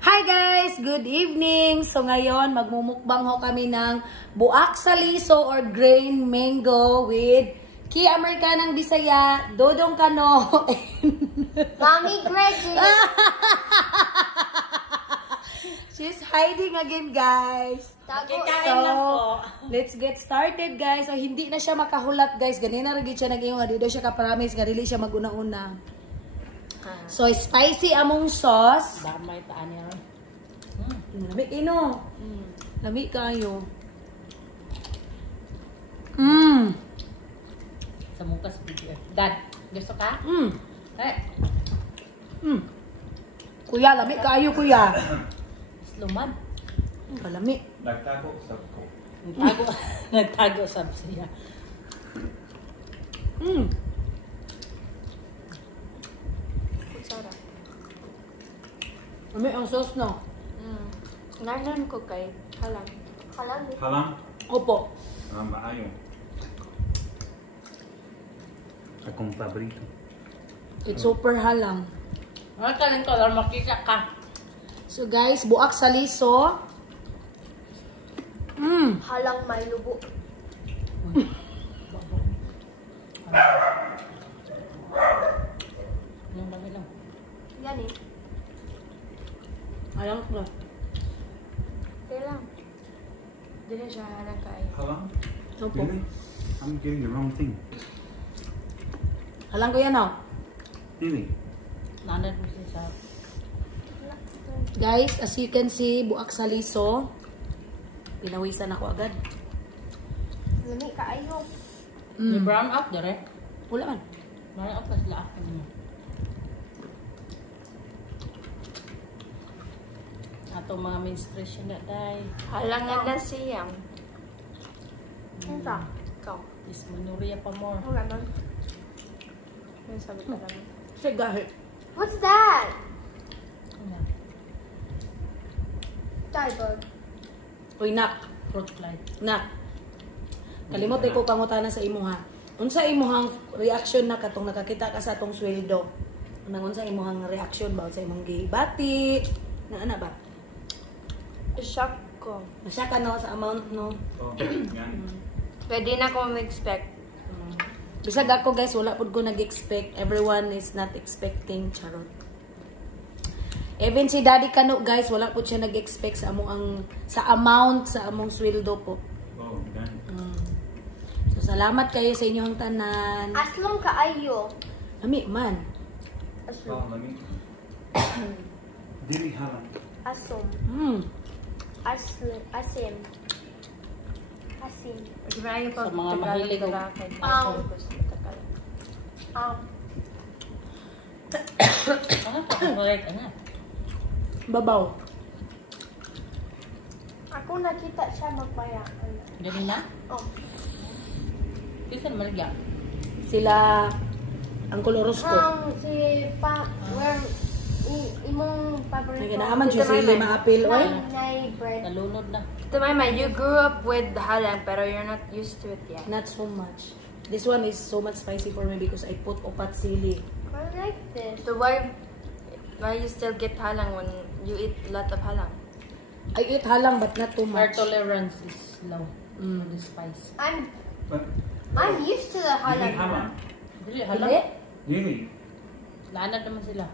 Hi guys! Good evening! So ngayon, magmumukbang ho kami ng buak sa liso or grain mango with Amerikanang bisaya, dodong kano, Mommy Greggy! She's hiding again, guys. So, let's get started, guys. So, hindi na siya makahulat, guys. Ganina rin siya nag-iong nga. Dito siya ka-promise nga. Dili siya mag-una-una. So, spicy among sauce. Damay taan niya. Lamig ino. Lamig kayo. Sa muka sa video. Dad, gusto ka? Kuya, lamig kayo, kuya. Sluman. Kalami. Nagtago sa ko. Nagtago sa siya. Kutsara. Lamig ang sauce, no? Nanan ko kay halang. Halang? Halang? Opo. Maayo. Akong paborito. It's super halang. Ano talang ko? Alam makita ka. So, guys, buak sa liso. Halang may lubo. Yung bagay lang. Yan eh. Halang ko. Kaya lang. Dili siya halang kay. Halang? Opo. Really? I'm getting the wrong thing. Halang ko yan, oh. Really? Nanad mo siya sa... Guys, as you can see, buak sa liso. Pinawisan ako agad. Lami kaayo. May brown up dire. Wala man. Brown up na sila ako niya. Atong mga menstruation na day. Halang nga na siyang. Ito. Ikaw. Is manuria pa more. Wala man. Yung sabi ka lang. Sige. What's that? Ano? Diebug. Uy, nak. Fruit fly. Nak. Kalimot ko pangutana sa imo ha. Unsa imuhang reaction na katong nakakita ka sa atong sweldo? Unang unsa imuhang reaction ba sa imong gibati? Na ana ba? Shock ko. Nasya ka no sa amount no? Oh, yan. Pwede na ko mag-expect. Bisag ako guys, wala pud ko nag-expect. Everyone is not expecting. Charot. Even si Daddy Kano guys, wala pud siya nag-expect sa among sa amount sa among sweldo po. Oh, yan. So salamat kayo sa inyong tanan. Aslong kaayo. Lami man. Aslong. Oh, let me. Dili halang. Asom. Asim. Asim. Sa mga mahilig og Ano pa correct ana. Babaw. Ako nakita siya magmaya. Dili na? Oh. Bisan maligya. Sila ang kolorosko. Si where imong paborito. Naganaman siya sila maapil oy. Nay bread. Nalunod na. Mama, you grew up with halang, pero you're not used to it yet. Not so much. This one is so much spicy for me because I put opat sili. I like this. So why you still get halang when you eat a lot of halang? I eat halang but not too Our much. tolerance is low on the spice. I'm But used to the dili halang. halang. Dili halang. Dili. Laanad naman sila.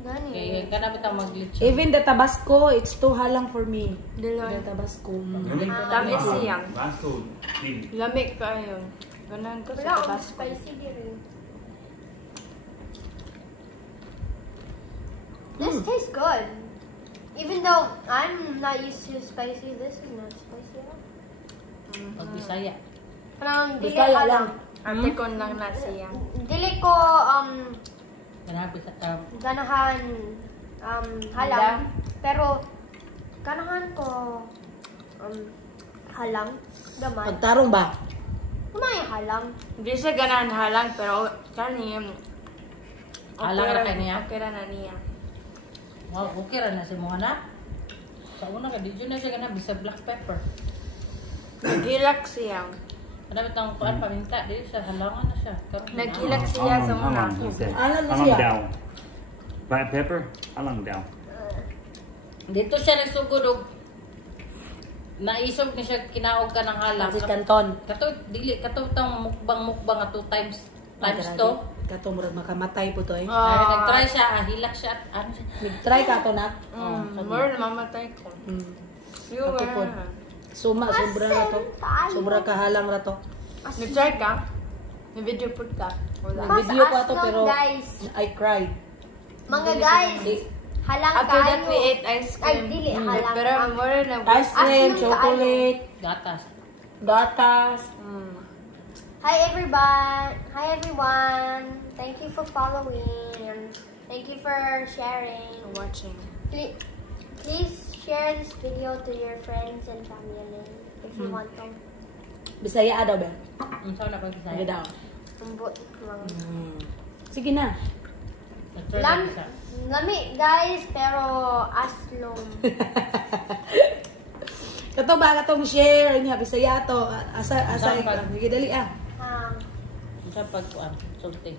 Gani. Kaya kana bitang maglitch. Even the Tabasco, it's too halang for me. The Dili. Tabasco. Tamis siyang. Baso. Dili. Lamig kayo. Ganan ko Wala sa akong Tabasco. spicy din. This tastes good. Even though I'm not used to spicy, this is not spicy at all. Pag bisaya. Parang dili Bisaya lang. halang. Ate ko lang na siyang. Dili ko Ganabi sa ka. ganahan halang. Pero ganahan ko halang. Gamay. Pagtarong ba? Kumay halang. Hindi siya ganan halang, pero kani Halang ra kay niya? Okay ra na niya. Wow, okay ra na si mo na. Sa una ka di na siya kana bisa black pepper. Naghilak siyang. Kada bitang kuan paminta dili siya halangan na siya. Naghilak siya sa una. He said. Alam mo Alang siya. daw. Black pepper? Alang daw. Dito siya nagsugod og naisog ni siya kinaog ka ng halang. Kasi kanton. Kato dili kato tang mukbang at 2 times 2. Kato murag makamatay po to eh. Ay nagtry siya, hilak siya at ano siya. Nag-try ka to na. More mamatay ko. You Ako po. Suma, sobra na to. Sobra kahalang na to. Nag-try ka? May video po ka? Wala. May video pa to Mas pero guys. I cried. Mga guys, halang After that, kayo. we ate ice Ay, cream. dili, halang. Pero more na Ice cream, Asin chocolate, Gatas. gatas. Hi everyone. Hi everyone. Thank you for following and thank you for sharing. watching. Please share this video to your friends and family if you want to. Bisaya daw ba? Unsa na pag Sige daw. Umbot mga. Sige na. Nagtry Lam, siya. lami guys, pero aslong. Kato ba katong share niya Bisaya to. Asa Saan pa? sige dali ah. Unsa pag kuan sulti.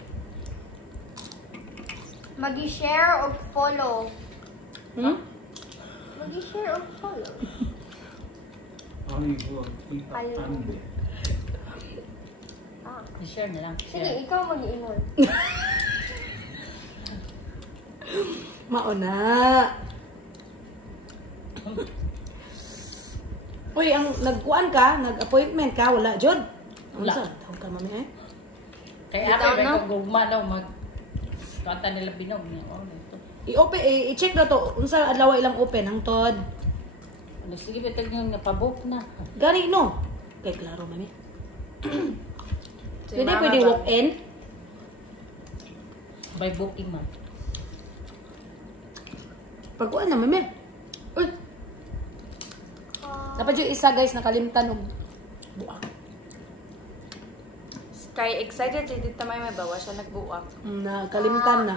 Magi-share o follow. Magi-share o follow. Ay, buak. Ayaw. Ano? I-share na lang. Sige, ikaw mag-iingon. Mauna. Uy, ang nagkuan ka, nag-appointment ka, wala jud. Wala. Unsa? Tawag ka mami eh. Kaya Bitaw ako na. may gugma daw mag kanta nila binog niya. Oh, ito. I-open, i-check na to. Unsa adlaw ilang open ang tod. Ano, sige, bitag nyo napabok na. Gani no. Kay klaro mami. Si Pwede Mama pwede ba? walk in. By booking man. Pagkuan na mami. Uy, dapat yung isa guys nakalimtan og buak. Kay excited si Tita May bawa siya nagbuwak. Nakalimtan na.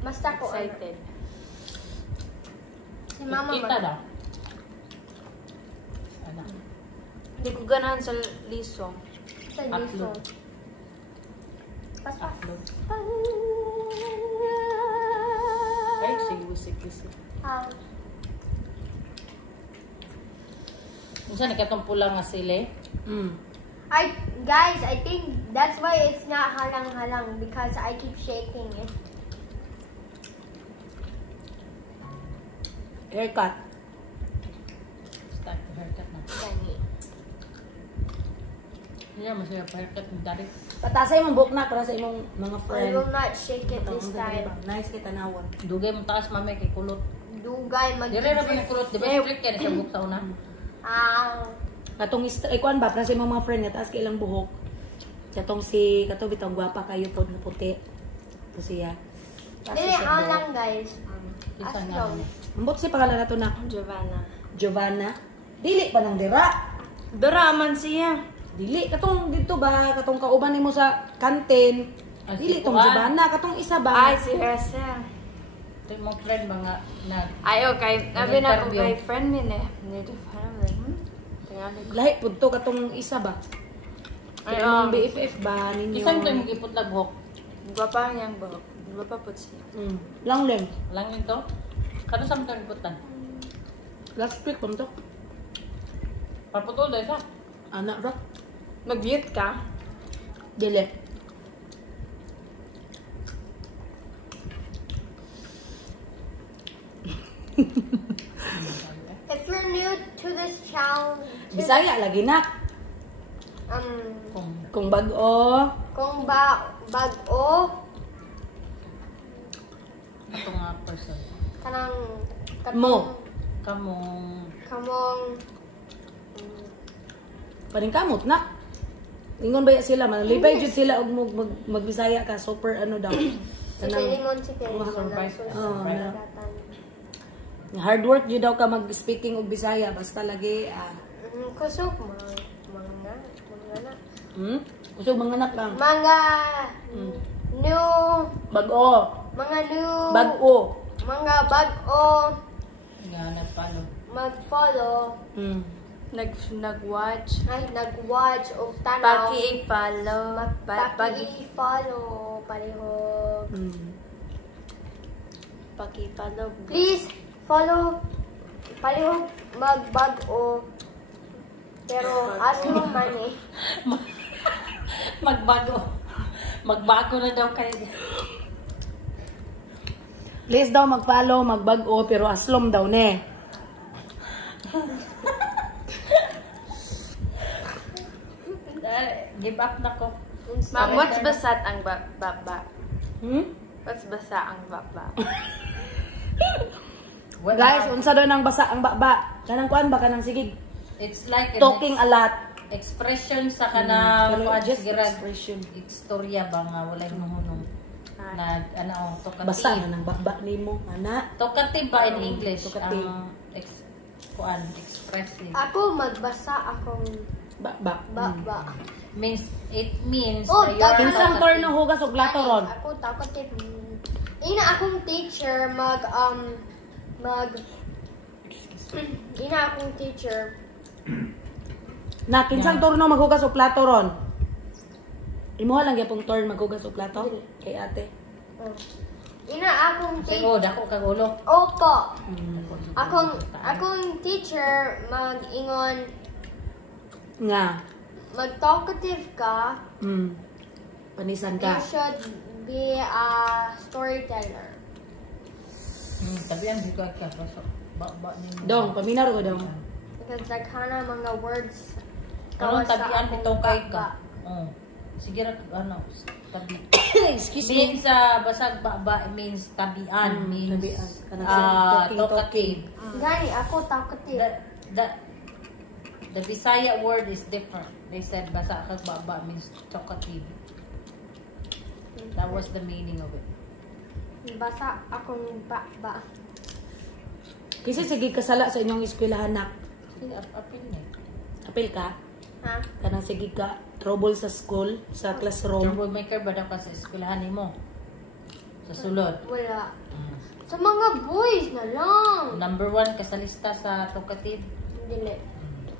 Basta ko. Excited. Si mama Kita man. daw. Ano? Hindi ko ganahan sa liso. Sa liso. Upload. Pas-pas. Upload. Ay, sige, wisik. Unsa ni katong pula nga sili? Guys, I think that's why it's not halang-halang because I keep shaking it. Haircut. Start the haircut na. Gani. Hindi mo siya haircut mo dari. Patasay mong buhok na para sa imong mga I friend. will not shake it this time. Nice kita nawon. Dugay mo taas mami kay kulot. Dugay Dire ra pa ni kulot, di ba? Strict yan sa buhok sa una. Katong kuan ba para sa imong mga friend nga taas kay ilang buhok. Katong si kato bitong gwapa kayo pod na puti. To siya. Dili halang guys. Isa nga. Aslong. Ambot si pangalan nato na Giovanna. Giovanna. Dili pa nang dira. Dara man siya. Dili katong dito ba katong kauban nimo sa kantin. Ah, Dili si tong Juan. Giovanna katong isa ba? Ay, si Rasa. Ito yung mga friend mga na Ayo, kay, nabi na ko Interview. kay friend min eh. Native family. Tingali ko. Lahi pud to katong isa ba? Ay, Ay, BFF ba ninyo? Isang to yung gipot na buhok. Gwapa niyang buhok. Gwapa po siya. Lang lang. Lang nito. Kano sa mga giputan? Last week pa to. Paputol dahil sa. Anak ra. Mag-mute ka? Dili. If you're new to this channel, Bisaya lagi na. Kung bag-o. kung bag-o, Ito nga person. kanang Mo. Kamong kamong Paring kamot na. Ingon ba sila man? Libay jud sila og magbisaya ka super ano daw. si Kanang Pilimon, si Pilimon. surprise. hard work jud daw ka mag-speaking og Bisaya basta lagi Kusog, mga na. Usog manganak lang. Mga new, Bag-o. mga new, Bag-o. mga bag-o, nga nagpalo. mag-follow, Nag-watch. ay nag-watch o tanaw, Paki-follow. pag-i-follow, pareho. Paki-follow. Please palihog magbago. Pero aslong man eh. Magbago. Magbago na daw kayo. Please daw mag-follow, mag-bago, pero aslom daw ne. Give up na ko. Ma'am, what's basat ang baba? What's basa ang baba? Guys, unsa daw nang basa ang baba? Kanang kuan ba kanang sigig? It's like Talking a lot. Expression sa kanang pero kuan just sigurad. expression. Istorya ba nga walay nuhunong. Na ano talkative. Basa na ng baba nimo, ana. Talkative ba in English? Talkative. Kuan expressive. Ako magbasa akong Baba. Means it means Oh, that you're Kinsang turno hugas og plato ron? Ako talkative. Ina akong teacher ina akong teacher. Na kinsang turno maghugas og plato ron? Imuha lang gyapong turn maghugas og plato kay ate. Oh. Ina akong Say, teacher. oh, dako kag ulo. Opo. Akong teacher mag-ingon Nga. mag-talkative ka. Panisan You ka. should be a storyteller. Tabian dito ka so ba ni. Dong, paminaw ko dong. Because kana mga words Karon sa tabian akong bitaw kay baba. ka. Oh. Sige ra ano tabi. Excuse me. Means basag ba means tabian means tabian. Kanang talkative. Gani, ako talkative. The Bisaya word is different. They said basa kag baba means talkative. That was the meaning of it. Basa akong baba. Kasi sige kasala sa inyong eskwelahan nak. Sige apil ni. Apil ka? Ha? Kanang sige ka trouble sa school, sa classroom. Troublemaker ba daw ka sa eskwelahan nimo? Sa sulod. Wala. Sa mga boys na lang. Number 1 ka sa lista sa talkative. Dili.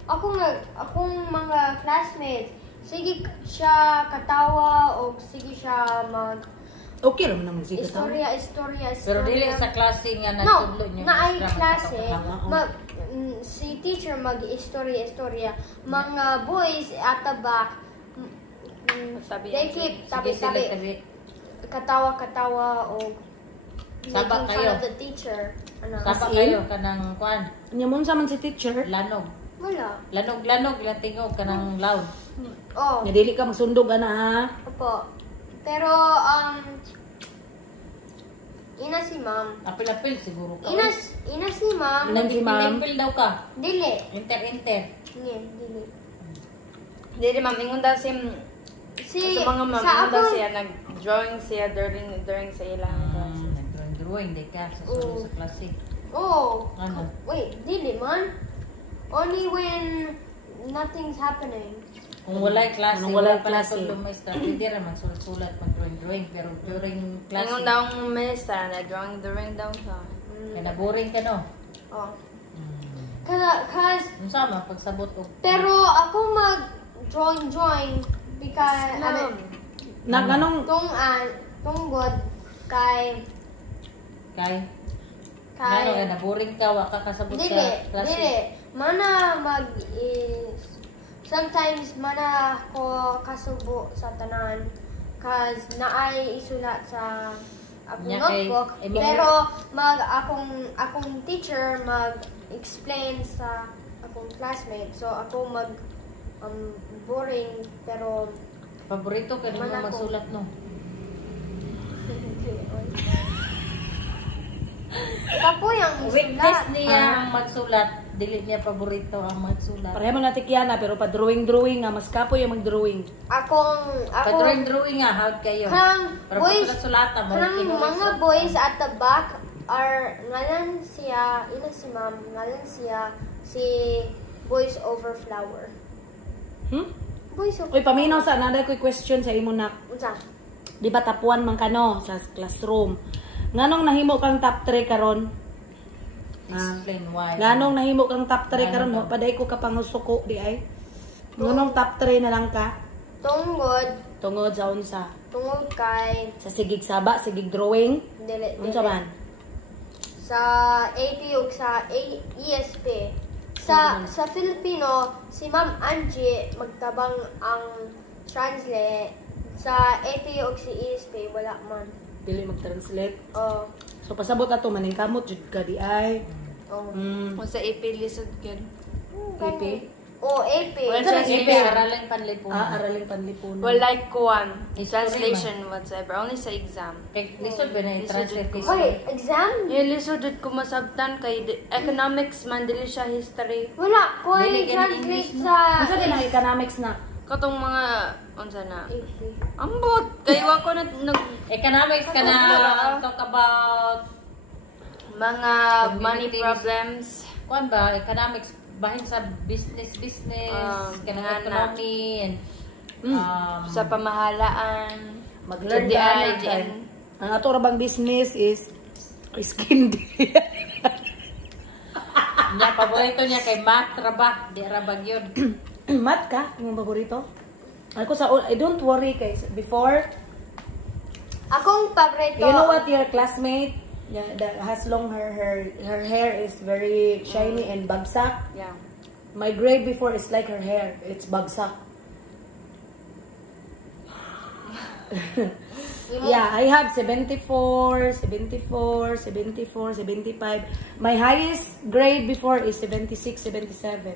Akong mga classmates, sige siya katawa o sige siya mag Okay ra man ang sige ta. istorya. Pero dili sa klase nga No, natudlo niyo. na ay klase. magkatawa. Si teacher mag-istorya. Mga boys at the back, Sabi they yan. keep Sige sila tabi-tabi. tabi. Katawa o Saba making kayo. fun of the teacher. Ano? Sapa in? kayo kanang kuan, Nya mo sa man si teacher. lanog. Wala. Lanog latingog kanang loud. Oh, Nya dili ka masundog ana ha. opo. Pero, ina si ma'am. Apil-apil siguro ka. Ina si ma'am. Ina si ma'am. Apil daw ka. Dili. Inter. Dili. Hindi, ma'am, ingon daw si sa mga ma'am, ingon daw ako- siya, nag-drawing siya during sa ilang class. Nag-drawing di ka sa sulod sa klase. Oh. Ano? Wait, dili man. Only when nothing's happening. Kung walay klase, Kung walay wala pala klase. tulong may start. Hindi naman sulat-sulat mag-drawing. Pero during klase, Ingon daw ang minister, na-drawing daw siya. kaya na-boring ka no? Oh. Cause, Ang sama, pagsabot o pero ako mag-drawing because, Nag anong tunggod kay kay Ano ka, na-boring ka, waka kasabot Dili. sa klase. Mana sometimes mana ko kasubo sa tanan cause naay isulat sa akong Nya kay- notebook pero akong teacher mag-explain sa akong classmate so ako boring pero Paborito ka rin Wala mo ko. magsulat no? kapoy ang Weakness isulat. niya ang magsulat. Dili niya paborito ang magsulat. pareha man natin kiyana pero pa drawing nga mas kapoy ang mag-drawing. Ako Pa-drawing nga, hard kayo. kanang Pero boys pagsulat-sulatan, kanang mga boys at the back are ngalan siya ina si ma'am ngalan siya si Voice Over Flower. Voice Over Uy, paminaw sa naday ko'y question sa imo nak. Unsa? Di ba tapuan man kano sa classroom? Nganong nahimo kang top 3 karon? Explain why. Nganong nahimo kang top 3 karon mo? Paday ko ka pangusuko di ay. Nganong top 3 na lang ka? Tungod sa unsa? Tungod kay Sa sigig saba, sigig drawing. dili Unsa man? sa sa AP ug sa ESP. Sa Filipino, si Ma'am Angie magtabang ang translate. Sa AP ug si ESP wala man. Dili mag-translate. Oh. So pasabot ato maning kamot jud ka di ay. Oh. Kung sa AP lisod yun. AP. Oh, AP. Well, Sa translate. aralang panlipunan. Araling panlipunan. Well, like kuan. History Translation whatsoever. Only sa exam. Lisod ba na i-translate Lisod. history? Wait, exam? Yung lisod ko masabtan kay economics man dili siya history. Wala ko Dili ganun translate English, sa Unsa din ang economics na? Katong mga unsa na. AP. Ambot kay wa ko na nag Economics ka na talk about mga money Communities. problems. kuan ba economics bahin sa business kanang nga na. economy and Sa pamahalaan. Mag-learn Di ka ay, na. di ay. Ang ato ra bang business is skin day. niya paborito niya kay math rabak di rabag yun. Mat ka? Yung paborito? Ako sa I don't worry guys. Before, Akong paborito. you know what your classmate that has long her hair is very shiny and bagsak. Yeah. My grade before is like her hair. It's bagsak. Yeah, I have 74, 74, 74, 75. My highest grade before is 76, 77.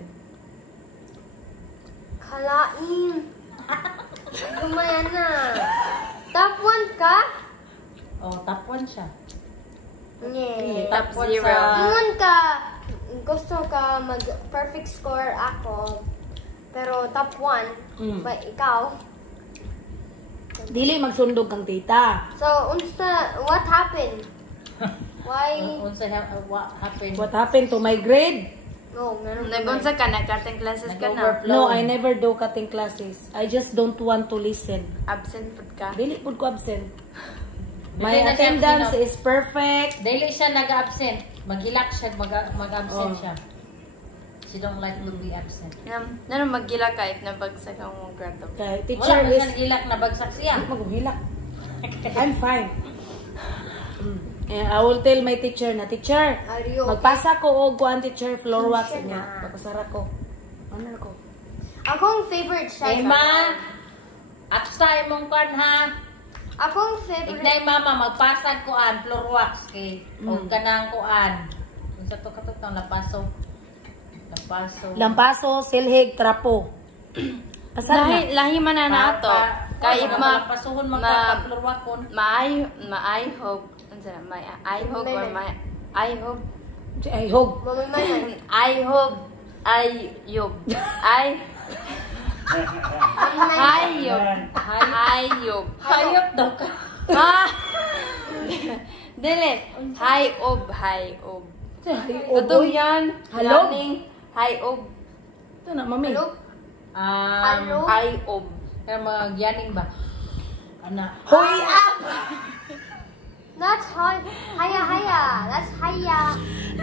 Kalain. Gumaya na. Top 1 ka? Oh, top 1 siya. Yeah. Top one zero. sa- Ingon ka, gusto ka mag-perfect score ako. Pero top 1, ba ikaw? Dili magsundog kang tita. So, what happened? Why? What happened? What happened to my grade? No, meron Nagunsa ka na cutting classes ka na. Nag-overflow. No, I never do cutting classes. I just don't want to listen. Absent pud ka. Dili pud ko absent. My Dili na siya attendance absent, is perfect. Dili siya nag-absent. Maghilak siya, mag-absent Oh. siya. She don't like to be absent. Nano magila ka if nabagsak ang mong grado. Kay Wala teacher man is siyang hilak na bagsak siya. maguhilak. I'm fine. And I will tell my teacher na, teacher, Are you okay? magpasa ko og kuan teacher floor wax niya. Papasara ko. Ano na ko? Akong favorite size. Emma, at sa imong kuan ha. Akong favorite. Ignay mama, magpasag kuan, floor wax kay. O ganang kuan. Kung sa to katutang lapaso. Lampaso, silhig, trapo. Asan na? Lahi man na nato. Kay if Lapasuhon magpa-floor waxon. I hope. Unsa na? I hope or I hope. Ay, hog. Mamimayan. I hope. Ayub. Ayub. Hayop daw ka. Ah! Dili. Hayop. Totoo yan. Halog? Hayop. Ito na, mami. Hello? Hello? Hayop. Kaya mga gyaning ba? Ana. Hoy up! That's high. Haya. That's haya.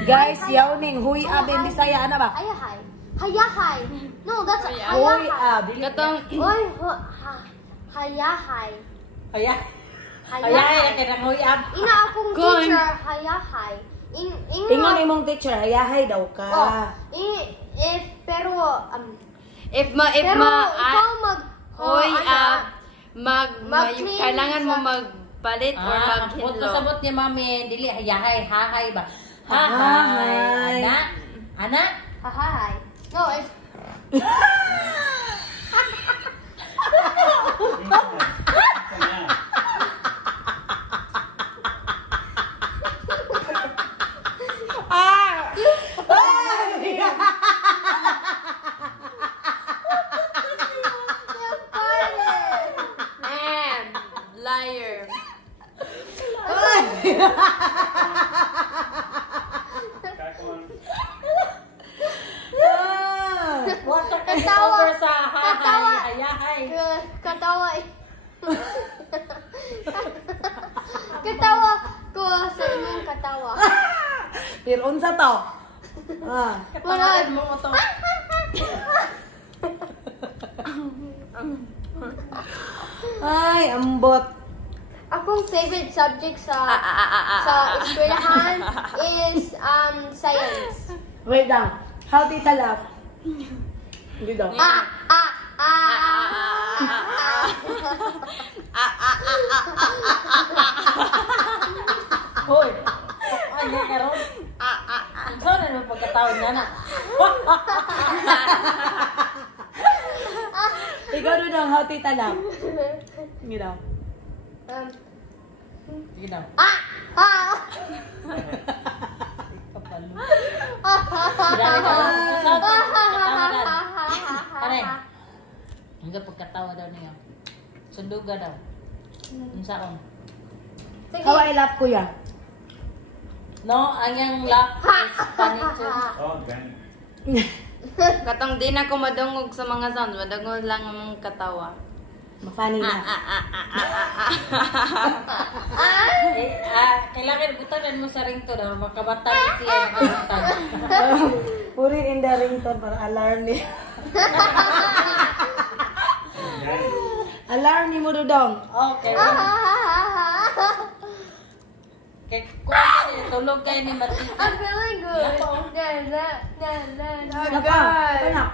Guys, yawning. Huy up in Bisaya. Ano ba? Haya hay. Haya hay. No, that's Hoy, haya Huy hay. up. Katong Oy, haya hay. Haya. Haya Haya, hay. kaya nang huyab. Ina akong Gon. teacher, haya hay. Ingon imong teacher, hayahay daw ka. Pero if ikaw hoy mag-clean kailangan mo sa- magpalit or Ang maghilo. sabot ni mami, dili hayahay, hahay ba? Hahay. Ana? Ana? Hi. No, it's Liar. Water ka Katawa. over sa Katawa. hahay, hayahay. katawa. Katawa ko sa inyong katawa. Pero unsa to? Ah. Katawanan mo mo to. Ay, ambot. Akong favorite subject sa eskwelahan is science. Wait lang. How tita laugh? Hindi daw. Hoy! Ano ka ron? Saan na naman pagkataon na na? Ikaw doon how tita laugh? Hindi daw. Sige daw. Kapalo. Dali daw. Saan ito? Pagkatawagan. Pare. Hanggang pagkatawa daw niya. Sunduga daw. Unsaon? How I laugh, kuya? No, ang yung laugh is funny too. Oh, ganun. Katong di na ko madungog sa mga sounds, madungog lang ang katawa. Mafunny na. Kailangan butanan mo sa ringtone na makabatay siya nakabutang. Put it in the ringtone para alarm ni. Alarm ni mo dodong. Okay. Kay kuha ni tulog kay ni Matita. I'm feeling good. Napa, panak.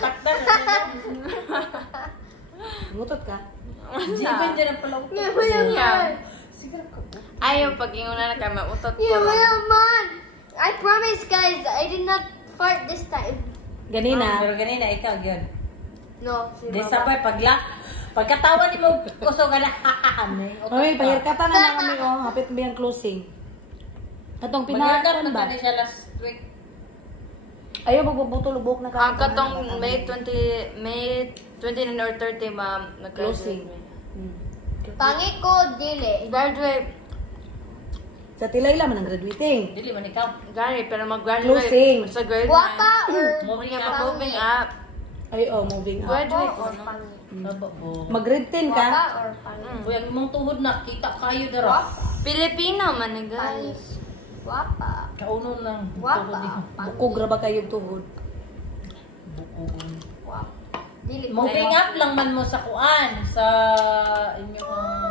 Takdan na. Ngutot ka? Jiban dyan ang palong. Ayaw pag inguna na kay mautot ko. I promise, guys, I did not fart this time. Ganina. Pero ganina ikaw yun. No, si Di Mama. sabay pagkatawa ni mo kuso ka na. Oy, pahirkatan na lang kami oh. Hapit mo yung closing. Katong Pinarkan pinarkan ba? ba? Siya last week. Ayaw magbubutol ubok na Ang katong May 29 or 30 ma'am, Closing. nag-graduate. Pangit ko, dili. Graduate. Sa Tilayla man ang graduating. Dili man ikaw. Gary, pero mag-graduate. Closing. Sa grade 9. Guwapa or Moving Nga up. moving up. Ay oh, moving up. Graduate or ko, no? pangit? Mag-grade 10 ka? Guwapa or pangit? Uy, ang imong tuhod na kita kayo dara. Filipino man ni Pangit. guys. Guwapa. Kauno lang Guwapa. tuhod ni. Bukog ra ba kayo tuhod? Bukuon. Guwapa. Dili. Moving up lang man mo sa kuan sa inyong